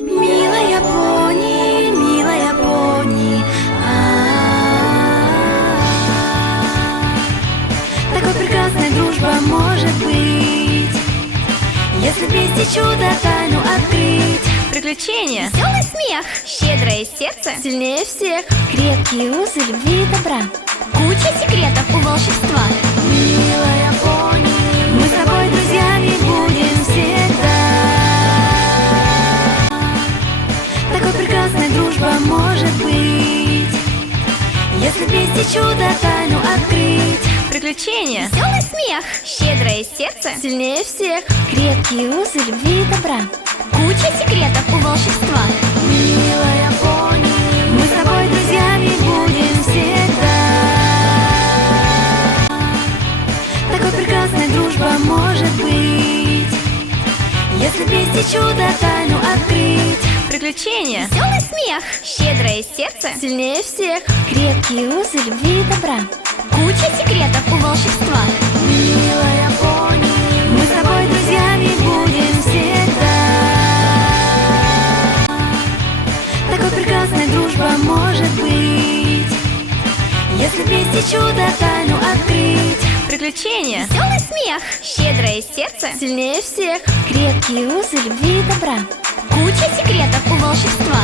Милая пони, милая пони, такой прекрасной дружба может быть, если вместе чудо тайну открыть. Приключения, веселый смех, щедрое сердце, Сильнее всех крепкие узы любви и добра, куча секретов у волшебства. милая пони, мы с тобой друзьями будем всегда. Такой прекрасной дружба может быть, если вместе чудо тайну открыть. Приключения, веселый смех, щедрое сердце, Сильнее всех крепкие узы любви и добра, куча секретов у волшебства. милая пони, мы с тобой друзьями будем всегда. Такой прекрасной дружба может быть, если вместе чудо тайну открыть. Приключения, веселый смех, щедрое сердце, Сильнее всех крепкие узы любви и добра, куча секретов у волшебства. куча секретов у волшебства. милая пони, мы с тобой друзьями будем всегда. Такой прекрасной дружба может быть, если вместе чудо тайну открыть. Приключения, Веселый смех, Щедрое сердце, милая пони, мы с тобой друзьями будем всегда. Такой прекрасной дружба может быть, если вместе чудо тайну открыть. Приключения, веселый смех, щедрое сердце, Сильнее всех крепкие узы любви и добра, куча секретов у волшебства.